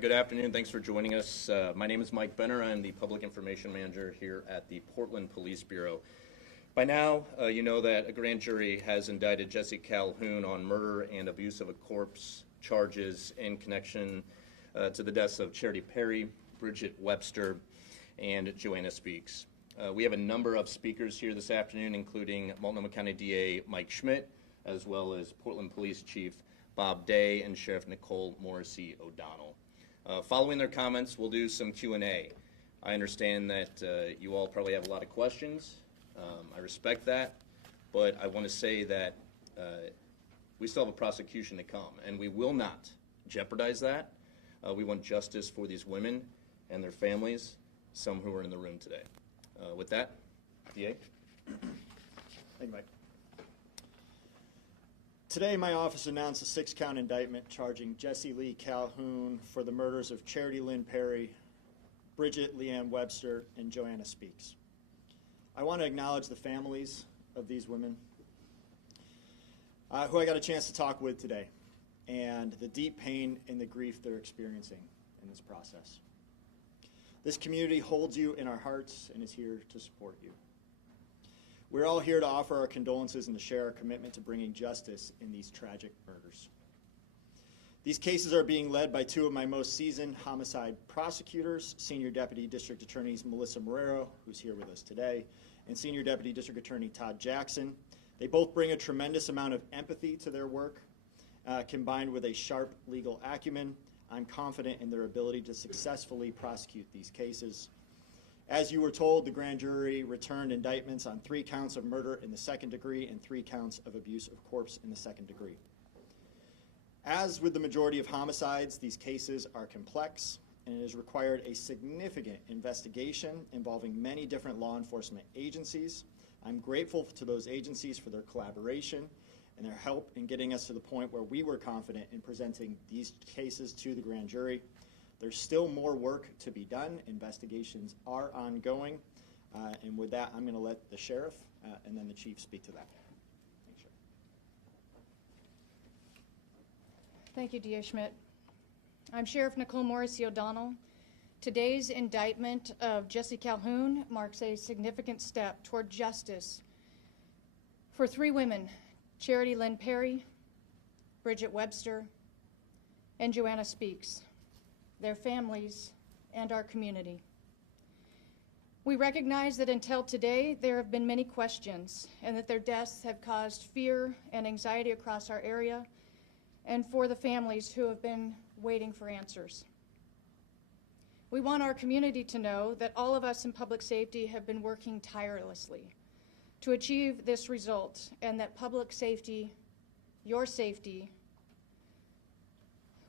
right, good afternoon. Thanks for joining us. My name is Mike Benner. I'm the Public Information Manager here at the Portland Police Bureau. By now, you know that a grand jury has indicted Lee Calhoun on murder and abuse of a corpse charges in connection to the deaths of Charity Perry, Bridget Webster, and Joanna Speaks. We have a number of speakers here this afternoon, including Multnomah County DA Mike Schmidt, as well as Portland Police Chief Bob Day and Sheriff Nicole Morrissey O'Donnell. Following their comments, we'll do some Q&A. I understand that you all probably have a lot of questions. I respect that, but I want to say that we still have a prosecution to come, and we will not jeopardize that. We want justice for these women and their families, some who are in the room today. With that, DA. Thank you, Mike. Today, my office announced a 6-count indictment charging Jessie Lee Calhoun for the murders of Charity Lynn Perry, Bridget Leanne Webster, and Joanna Speaks. I want to acknowledge the families of these women who I got a chance to talk with today, and the deep pain and the grief they're experiencing in this process. This community holds you in our hearts and is here to support you. We're all here to offer our condolences and to share our commitment to bringing justice in these tragic murders. These cases are being led by two of my most seasoned homicide prosecutors, Senior Deputy District Attorneys Melissa Marrero, who's here with us today, and Senior Deputy District Attorney Todd Jackson. They both bring a tremendous amount of empathy to their work, combined with a sharp legal acumen. I'm confident in their ability to successfully prosecute these cases. As you were told, the grand jury returned indictments on 3 counts of murder in the 2nd degree and 3 counts of abuse of corpse in the 2nd degree. As with the majority of homicides, these cases are complex, and it has required a significant investigation involving many different law enforcement agencies. I'm grateful to those agencies for their collaboration and their help in getting us to the point where we were confident in presenting these cases to the grand jury. There's still more work to be done. Investigations are ongoing. And with that, I'm going to let the sheriff and then the chief speak to that. Thanks, Sheriff. Thank you, DA Schmidt. I'm Sheriff Nicole Morrissey O'Donnell. Today's indictment of Jessie Calhoun marks a significant step toward justice for 3 women, Charity Lynn Perry, Bridget Webster, and Joanna Speaks, their families, and our community. We recognize that until today, there have been many questions and that their deaths have caused fear and anxiety across our area and for the families who have been waiting for answers. We want our community to know that all of us in public safety have been working tirelessly to achieve this result, and that public safety, your safety,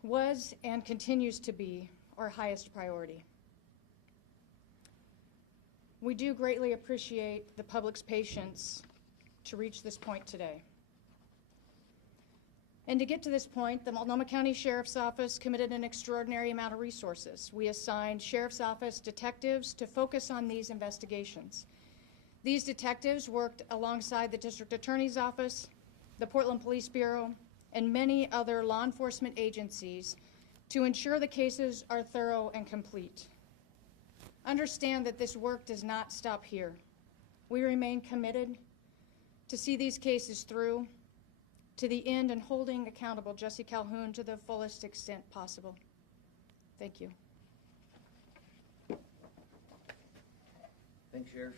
was and continues to be our highest priority. We do greatly appreciate the public's patience to reach this point today. And to get to this point, the Multnomah County Sheriff's Office committed an extraordinary amount of resources. We assigned Sheriff's Office detectives to focus on these investigations. These detectives worked alongside the District Attorney's Office, the Portland Police Bureau, and many other law enforcement agencies to ensure the cases are thorough and complete. Understand that this work does not stop here. We remain committed to see these cases through to the end and holding accountable Jessie Calhoun to the fullest extent possible. Thank you. Thanks, Sheriff.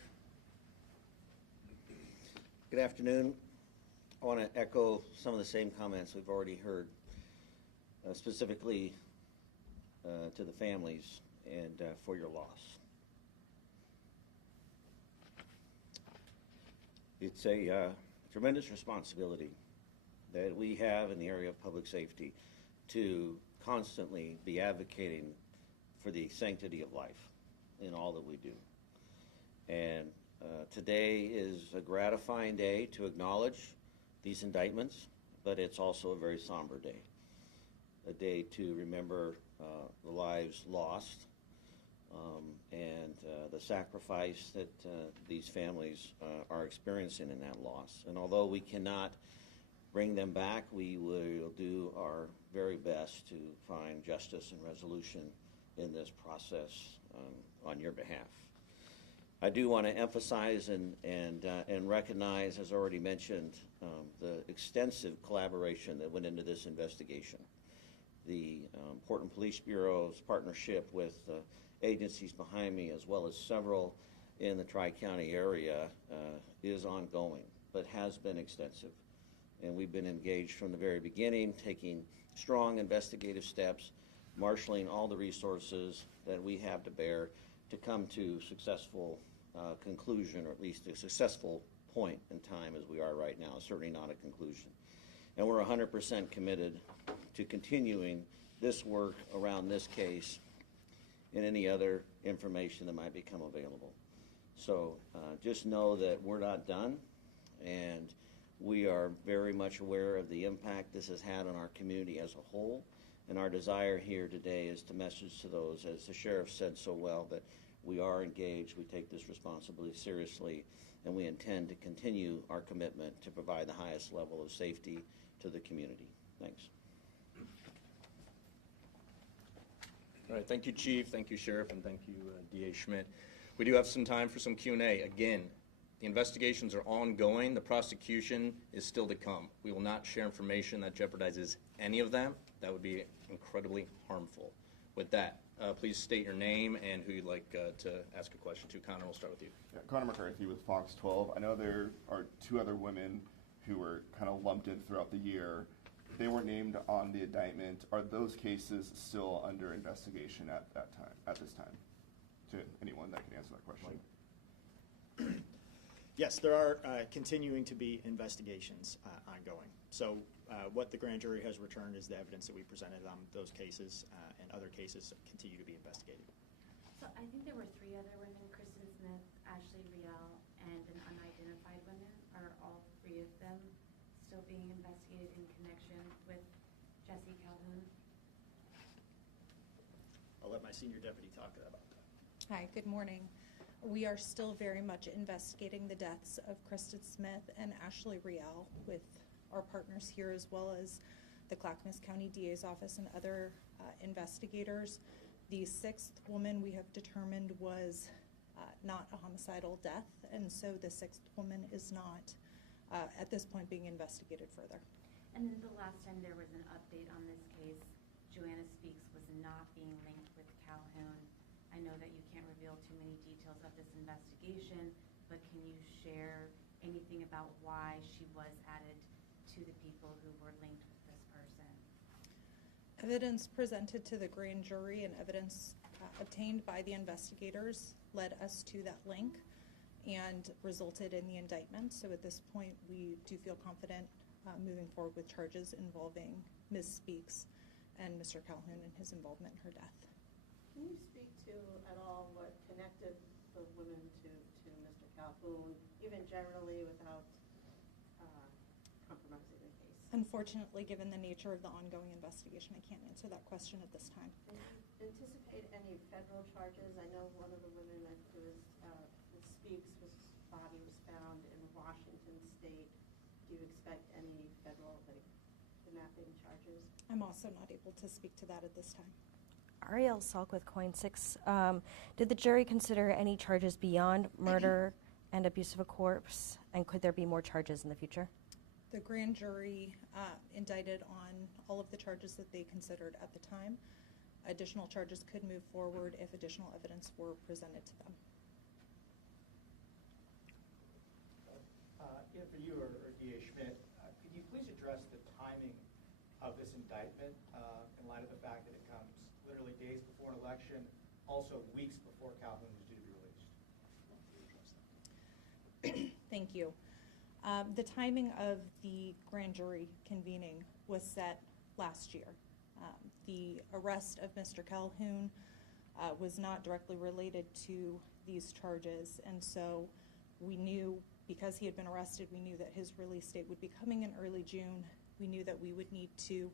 Good afternoon. I want to echo some of the same comments we've already heard, specifically to the families and for your loss. It's a tremendous responsibility that we have in the area of public safety to constantly be advocating for the sanctity of life in all that we do. And today is a gratifying day to acknowledge these indictments, but it's also a very somber day, a day to remember the lives lost and the sacrifice that these families are experiencing in that loss. And although we cannot bring them back, we will do our very best to find justice and resolution in this process on your behalf. I do want to emphasize and recognize, as already mentioned, the extensive collaboration that went into this investigation. The Portland Police Bureau's partnership with agencies behind me, as well as several in the Tri-County area, is ongoing, but has been extensive. And we've been engaged from the very beginning, taking strong investigative steps, marshaling all the resources that we have to bear to come to successful conclusion, or at least a successful point in time as we are right now, certainly not a conclusion. And we're 100% committed to continuing this work around this case and any other information that might become available. So just know that we're not done, and we are very much aware of the impact this has had on our community as a whole. And our desire here today is to message to those, as the sheriff said so well, that we are engaged, we take this responsibility seriously, and we intend to continue our commitment to provide the highest level of safety to the community. Thanks. All right, thank you, Chief, thank you, Sheriff, and thank you, DA Schmidt. We do have some time for some Q&A. Again, the investigations are ongoing. The prosecution is still to come. We will not share information that jeopardizes any of them. That would be incredibly harmful. With that, please state your name and who you'd like to ask a question to. Connor, we'll start with you. Yeah, Connor McCarthy with Fox 12. I know there are two other women who were kind of lumped in throughout the year. They were named on the indictment. Are those cases still under investigation at this time? To anyone that can answer that question. Yes, there are continuing to be investigations ongoing. So what the grand jury has returned is the evidence that we presented on those cases, and other cases continue to be investigated. So I think there were three other women, Kristen Smith, Ashley Riel, and an unidentified woman. Are all three of them still being investigated in connection with Jesse Calhoun? I'll let my senior deputy talk about that. Hi, good morning. We are still very much investigating the deaths of Kristen Smith and Ashley Riel with our partners here, as well as the Clackamas County DA's office and other investigators. The sixth woman we have determined was not a homicidal death, and so the sixth woman is not at this point being investigated further. And then the last time there was an update on this case, Joanna Speaks was not being linked with Calhoun. I know that you can't reveal too many details of this investigation, but can you share anything about why she was added to the people who were linked with this person? Evidence presented to the grand jury and evidence obtained by the investigators led us to that link and resulted in the indictment. So at this point, we do feel confident moving forward with charges involving Ms. Speaks and Mr. Calhoun and his involvement in her death. Can you speak to at all what connected the women to Mr. Calhoun, even generally without compromising the case? Unfortunately, given the nature of the ongoing investigation, I can't answer that question at this time. And do you anticipate any federal charges? I know one of the women that was Ms. Speaks' body was found in Washington State. Do you expect any federal kidnapping charges? I'm also not able to speak to that at this time. Ariel Salk with Coin 6. Did the jury consider any charges beyond murder and abuse of a corpse, and could there be more charges in the future? The grand jury indicted on all of the charges that they considered at the time. Additional charges could move forward if additional evidence were presented to them. Either for you or DA Schmidt, could you please address the timing of this indictment in light of the fact that it comes literally days before an election, also weeks before Calhoun is due to be released? Thank you. The timing of the grand jury convening was set last year. The arrest of Mr. Calhoun was not directly related to these charges, and so we knew, because he had been arrested, we knew that his release date would be coming in early June. We knew that we would need to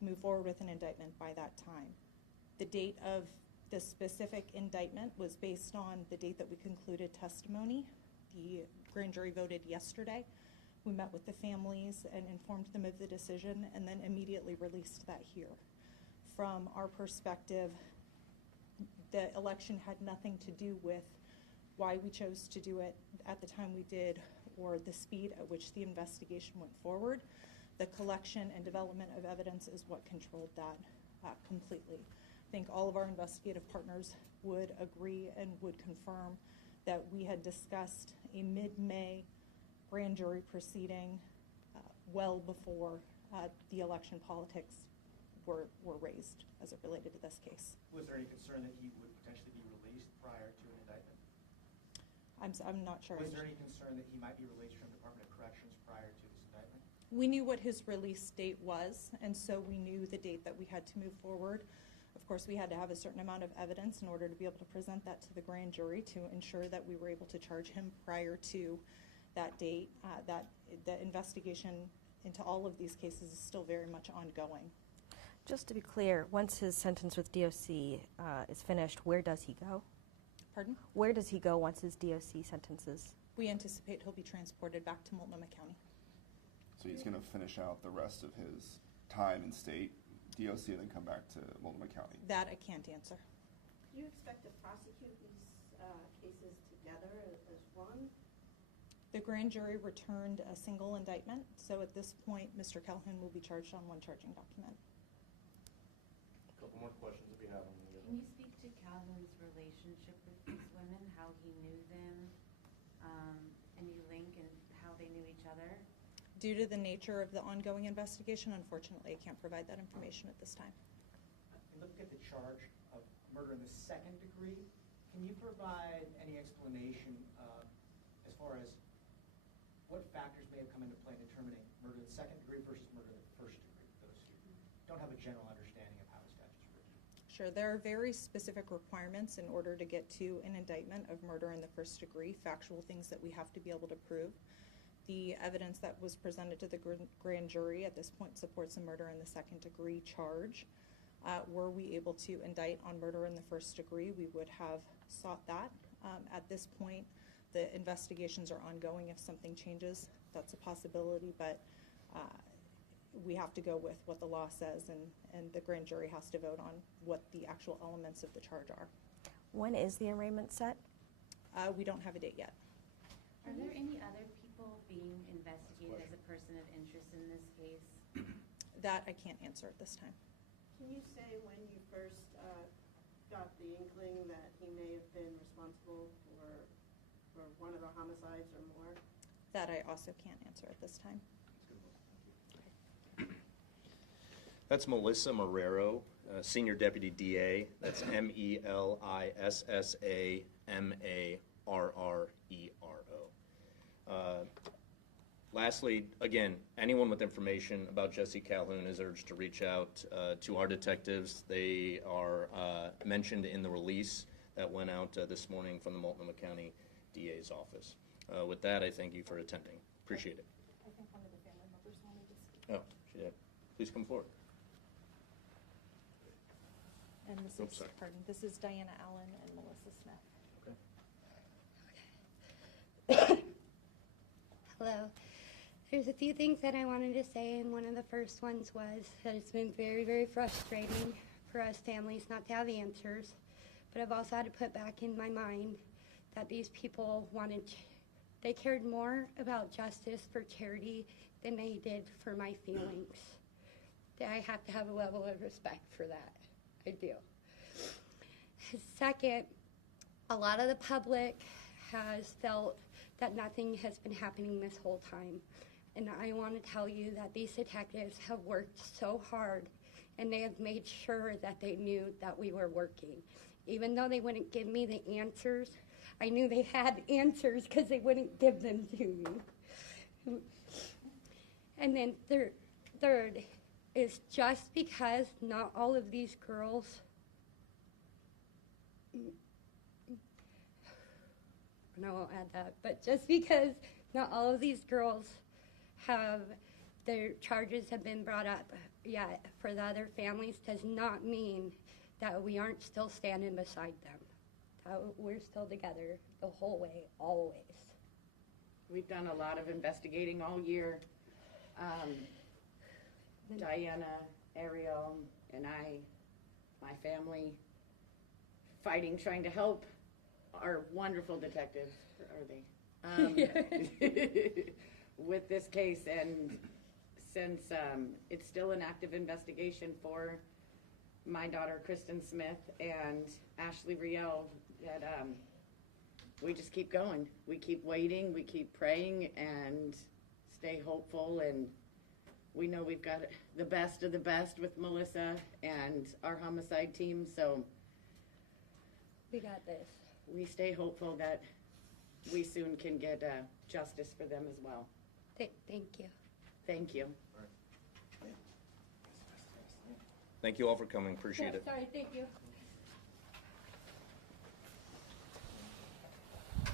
move forward with an indictment by that time. The date of the specific indictment was based on the date that we concluded testimony. The grand jury voted yesterday We met with the families and informed them of the decision, and then immediately released that here. From our perspective, the election had nothing to do with why we chose to do it at the time we did, or the speed at which the investigation went forward. The collection and development of evidence is what controlled that completely. I think all of our investigative partners would agree and would confirm that we had discussed a mid-May grand jury proceeding well before the election politics were raised as it related to this case. Was there any concern that he would potentially be released prior to an indictment? I'm not sure. Was there any concern that he might be released from the Department of Corrections prior to this indictment? We knew what his release date was, and so we knew the date that we had to move forward. Of course, we had to have a certain amount of evidence in order to be able to present that to the grand jury to ensure that we were able to charge him prior to that date. That the investigation into all of these cases is still very much ongoing. Just to be clear, once his sentence with DOC is finished, where does he go? Pardon? Where does he go once his DOC sentences? We anticipate he'll be transported back to Multnomah County. So he's going to finish out the rest of his time in state DOC and then come back to Multnomah County. That I can't answer. Do you expect to prosecute these cases together as one? The grand jury returned a single indictment, so at this point, Mr. Calhoun will be charged on one charging document. A couple more questions if you have them. Can you speak to Calhoun's relationship with these women, how he knew them, any link in how they knew each other? Due to the nature of the ongoing investigation, unfortunately, I can't provide that information at this time. Looking at the charge of murder in the second degree, can you provide any explanation as far as what factors may have come into play in determining murder in the second degree versus murder in the first degree? Those who don't have a general understanding of how the statute's written. Sure, there are very specific requirements in order to get to an indictment of murder in the first degree, factual things that we have to be able to prove. The evidence that was presented to the grand jury at this point supports a murder in the second degree charge. Were we able to indict on murder in the first degree, we would have sought that. At this point, the investigations are ongoing. If something changes, that's a possibility, but we have to go with what the law says, and the grand jury has to vote on what the actual elements of the charge are. When is the arraignment set? We don't have a date yet. Are there any other people being investigated as a person of interest in this case? That I can't answer at this time. Can you say when you first got the inkling that he may have been responsible for one of the homicides or more? That I also can't answer at this time. That's Melissa Marrero, Senior Deputy DA. That's MELISSAMARRERO. Lastly, again, anyone with information about Jesse Calhoun is urged to reach out to our detectives. They are mentioned in the release that went out this morning from the Multnomah County DA's office. With that, I thank you for attending. Appreciate it. I think one of the family members wanted to speak. Oh, she did. Please come forward. And this Oops, is, sorry. pardon, this is Diana Allen and Melissa Smith. Okay. Hello. There's a few things that I wanted to say, and one of the first ones was that it's been very, very frustrating for us families not to have answers. But I've also had to put back in my mind that these people they cared more about justice for charity than they did for my feelings. I have to have a level of respect for that. I do. Second, a lot of the public has felt that nothing has been happening this whole time. And I want to tell you that these detectives have worked so hard, and they have made sure that they knew that we were working. Even though they wouldn't give me the answers, I knew they had answers because they wouldn't give them to me. And then third is just because not all of these girls, and I won't add that, but just because not all of these girls their charges have been brought up yet for the other families does not mean that we aren't still standing beside them. That we're still together the whole way, always. We've done a lot of investigating all year. Diana, Ariel, and I, my family, fighting, trying to help our wonderful detectives, are they? With this case, and since it's still an active investigation for my daughter Kristen Smith and Ashley Riel, that we just keep going. We keep waiting, we keep praying, and stay hopeful, and we know we've got the best of the best with Melissa and our homicide team, so We got this. we stay hopeful that we soon can get justice for them as well. Thank you. Thank you. Thank you all for coming, appreciate it. Sorry, thank you.